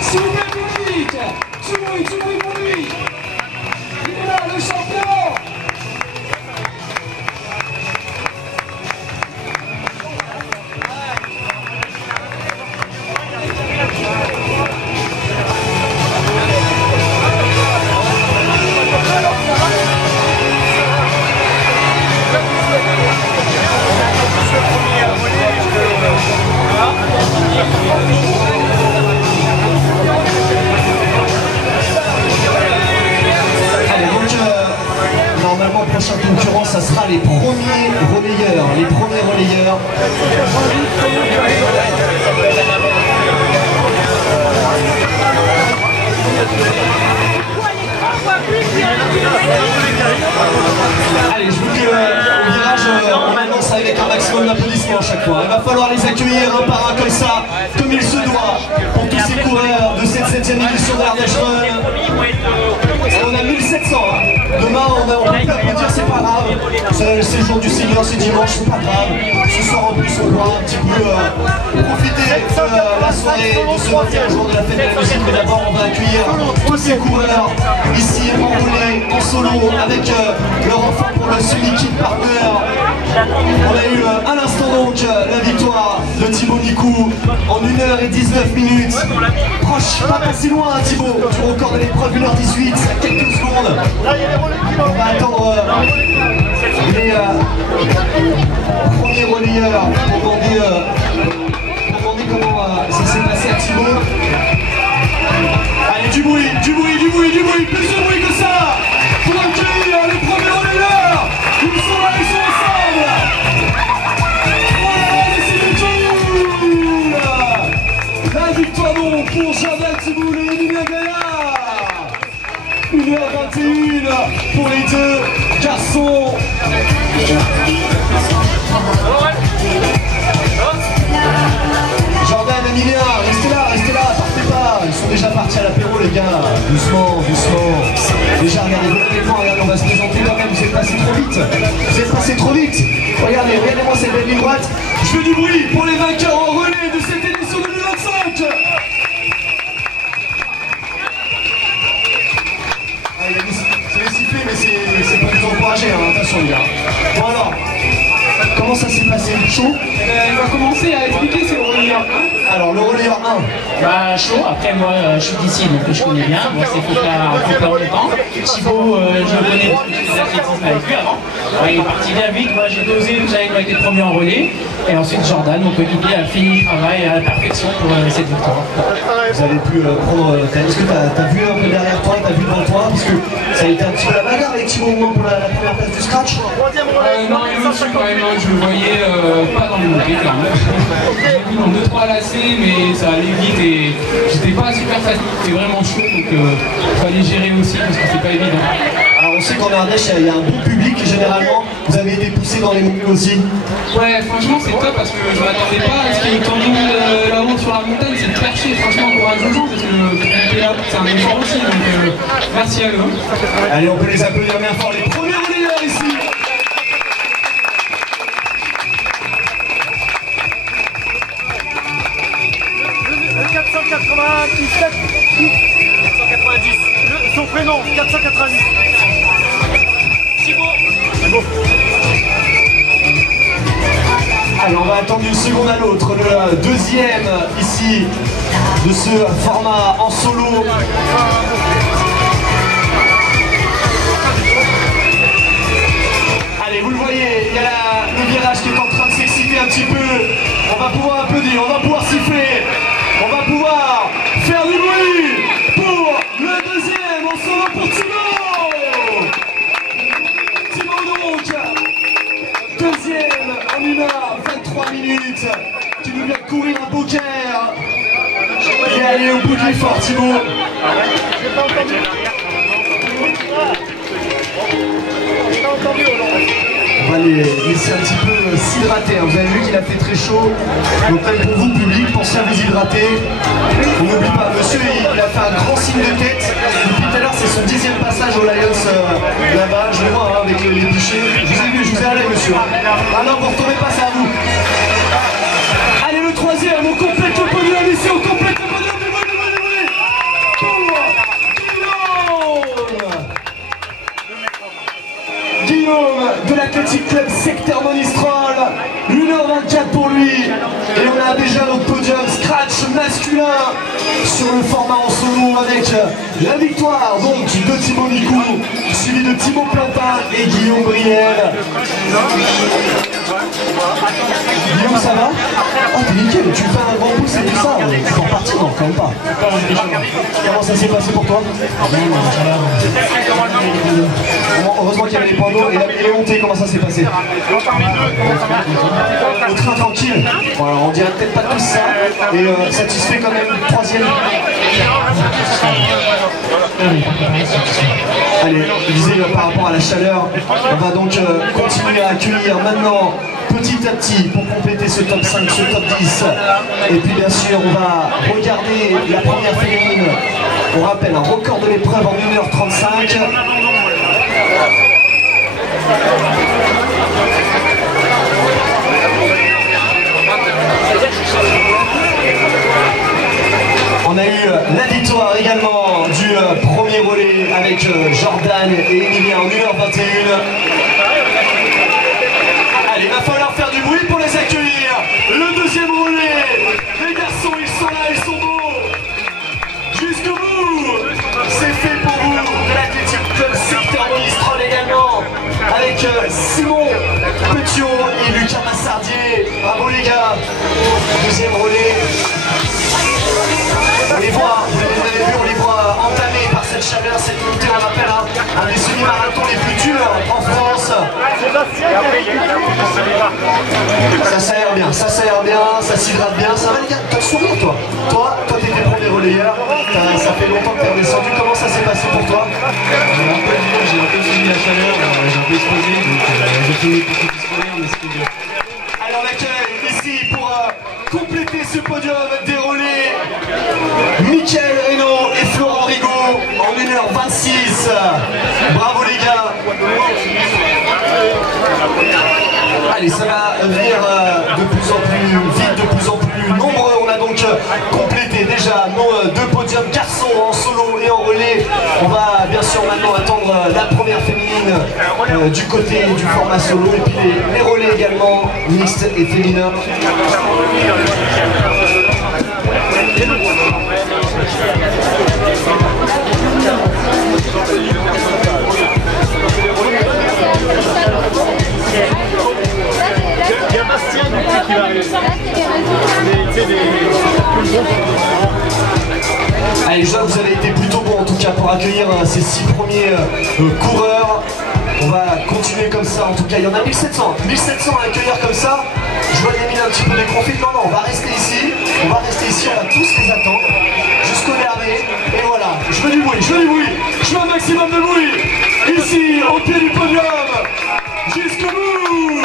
S'il vous plaît, public, du bruit pour lui. Il est là, le champion. Normalement, le prochain concurrent, ça sera les premiers relayeurs. Allez, je vous dis, au virage, on annonce avec un maximum d'applaudissements à chaque fois. Il va falloir les accueillir un par un comme ça, comme il se doit, pour tous ces coureurs de cette 7e édition de l'Ardèche Run. On a 1700, hein. Demain on peut plus applaudir, c'est pas grave. C'est le jour du Seigneur, c'est dimanche, c'est pas grave. Ce soir en plus on pourra un petit peu profiter de la soirée de ce 21 jour de la fête de la musique. Mais d'abord on va accueillir tous ces coureurs ici en relais, en solo, avec leur enfant pour le semi-kit partner. On a eu à l'instant donc la victoire de Thibaut Nicou en 1h19. Proche, pas si loin hein, Thibaut, du record de l'épreuve 1h18, à quelques secondes. On va attendre les premiers relayeurs pour demander comment ça s'est passé à Thibaut. Allez, du bruit, plus de bruit que ça pour accueillir les premiers relayeurs. Ils sont là, ils sont ensemble. Voilà, c'est le tour. La victoire donc pour Jordan Thibault et Emilia Gaillard. 1h21 pour les deux garçons. Jordan, Emilia, restez là, partez pas. Ils sont déjà partis à l'apéro les gars. Doucement. Déjà regardez-vous avec moi, regardez, on va se présenter quand même, vous êtes passé trop vite. Regardez-moi cette belle ligne droite. Je veux du bruit pour les vainqueurs en relais de cette édition 2025. C'est les sifflets, mais c'est pour vous encourager, hein, attention les gars. Bon alors, comment ça s'est passé? Chaud? Il va commencer à expliquer ses relayeurs. Alors le relayeur 1. Bah chaud, après moi je suis d'ici donc je connais bien, moi c'est Foucault longtemps. Thibaut je le connais parce que j'ai fait de l'athlétisme avec lui avant. Ouais, il est parti bien vite, moi j'ai dosé, vous savez qu'il a été premier en relais. Et ensuite Jordan, mon coéquipier, a fini le travail à la perfection pour cette victoire. Vous avez pu prendre. Est-ce que t'as vu un peu derrière toi, t'as vu devant toi? Parce que ça a été un petit peu la bagarre avec Thibaut au moins pour la première place du scratch. Non, il me suit quand même, je le voyais pas dans le montée quand même. J'ai mis dans 2-3 lacets, mais ça allait vite et j'étais pas super facile, c'était vraiment chaud, donc fallait gérer aussi parce que c'est pas évident. Alors on sait qu'en Ardèche il y a un bon public généralement, vous avez été poussé dans les montées aussi. Ouais, franchement c'est top parce que je m'attendais pas à ce qu'il y ait autant de monde là-haut sur la montagne, c'est de percher, franchement encourage aux gens parce que le là c'est un effort aussi, donc merci à eux. Allez, on peut les applaudir bien fort, les premiers relayeurs ici. Le 497 490. Son prénom 490. Thibaut. Alors on va attendre une seconde à l'autre, le deuxième ici de ce format en solo. Allez, vous le voyez, il y a le virage qui est en train de s'exciter un petit peu. On va pouvoir applaudir, on va pouvoir siffler, on va pouvoir faire du bruit pour le deuxième en solo pour Thibaut. Thibaut donc, deuxième en 1h23, qui nous vient de courir un poker. Et aller au bout de l'effort, Thibaut. On va les laisser un petit peu s'hydrater. Vous avez vu qu'il a fait très chaud. Donc même pour vous, public, pensez à vous hydrater. On n'oublie pas, monsieur, il a fait un grand signe de tête. Depuis tout à l'heure, c'est son 10e passage au Lions là-bas. Je le vois hein, avec les bouchers. Je vous ai vu, je vous ai allé, monsieur. Ah non, vous ne retournez pas, c'est à vous. Guillaume de l'Athletic Club Secteur Monistrol. 1h24 pour lui. Et on a déjà notre podium scratch masculin sur le format en solo avec la victoire donc de Thibaut Micou, suivi de Thibaut Plantin et Guillaume Briel. Guillaume, ça va? Oh, t'es nickel, tu fais un grand pouce et tout ça. C'est en partie, non, quand même pas. Comment ça s'est passé pour toi? Heureusement qu'il y avait les points d'eau et les montées, comment ça s'est passé? Au train tranquille. Voilà, on dirait peut-être pas tous ça. Et satisfait quand même, troisième. Allez, je disais par rapport à la chaleur, on va donc continuer à accueillir maintenant petit à petit pour compléter ce top 5, ce top 10. Et puis bien sûr, on va regarder la première féminine. On rappelle un record de l'épreuve en 1h35. On a eu la victoire également du premier relais avec Jordan et Emilien en 1h21. Allez, il va falloir faire du bruit pour les accueillir. Le deuxième relais. Les garçons, ils sont là, ils sont beaux. Jusqu'au bout. C'est fait pour vous. De l'Athletic Club Secteur Monistrol également. Avec Simon Petiot et Lucas Massardier. Bravo les gars. Deuxième relais. On les voit, vous avez vu, on les voit entamés par cette chaleur, cette montée, on appelle un des semi-marathons les plus durs en France. Ça s'aère bien, ça s'hydrate bien, ça va les gars, t'as le sourire toi. Toi t'étais premier relayeur, ça fait longtemps que t'es redescendu, comment ça s'est passé pour toi? J'ai un peu suivi la chaleur, j'ai un peu explosé, donc j'ai fait une petite courir, mais c'était dur. Alors on accueille ici pour compléter ce podium des relais Mickaël Reynaud et Florent Rigaud en 1h26. Bravo les gars. Allez, ça va venir de plus en plus vite, de plus en plus nombreux. On a donc complété déjà nos deux podiums garçons en solo et en relais. On va bien sûr maintenant attendre la première féminine du côté du format solo et puis les relais également, mixtes et féminins. Il y a Bastien qui va arriver. Allez, je vois que vous avez été plutôt bon en tout cas pour accueillir ces 6 premiers coureurs. On va continuer comme ça, en tout cas il y en a 1700 à accueillir comme ça. Je vois Yamine un petit peu déconfit. Non, on va rester ici, on va tous les attendre jusqu'au dernier. Et voilà, je veux du bruit, je veux un maximum de bruit. Ici, au pied du podium, jusqu'au bout.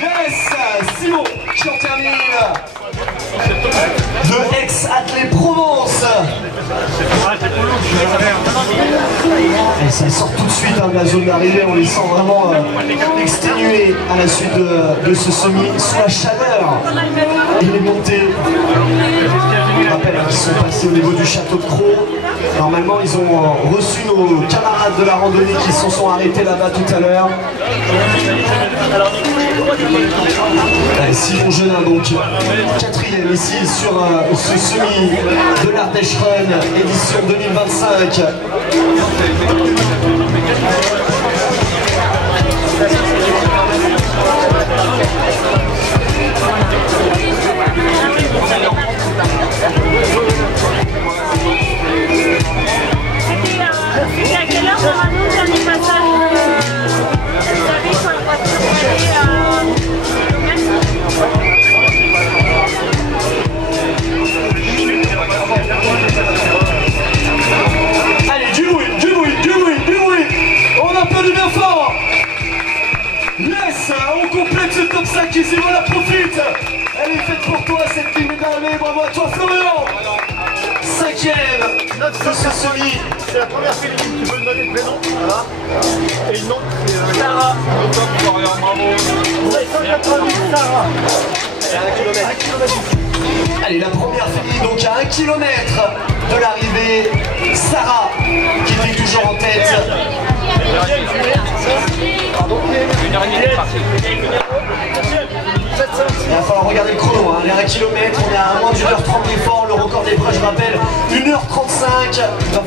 Yes, Simon qui en termine. De ex-athlète Provence. Et ça sort tout de suite de la zone d'arrivée, on les sent vraiment exténués à la suite de ce semi sous la chaleur et les montées. Je rappelle qu'ils sont passés au niveau du château de Crau. Normalement ils ont reçu nos camarades de la randonnée qui se sont arrêtés là-bas tout à l'heure. Simon Genin donc quatrième ici sur ce semi de l'Ardèche Run édition 2025. Et à quelle heure on aura nous dernier passage? Vous savez quoi, on va se retrouver Allez, du bruit. On applaudit bien fort. Yes, on complète ce top 5 ici, voilà, profite. Elle est faite pour toi cette ligne d'armée, bravo à toi Florian. Cinquième de ce semi. C'est la première féminine, tu peux me donner le prénom? Voilà. Et le nom, c'est Sarah. Au top, Florian, bravo. 188 Sarah. Et 1 km. Allez, la première féminine donc à 1 km de l'arrivée. Sarah qui était toujours en tête. Pardon. challenge, il va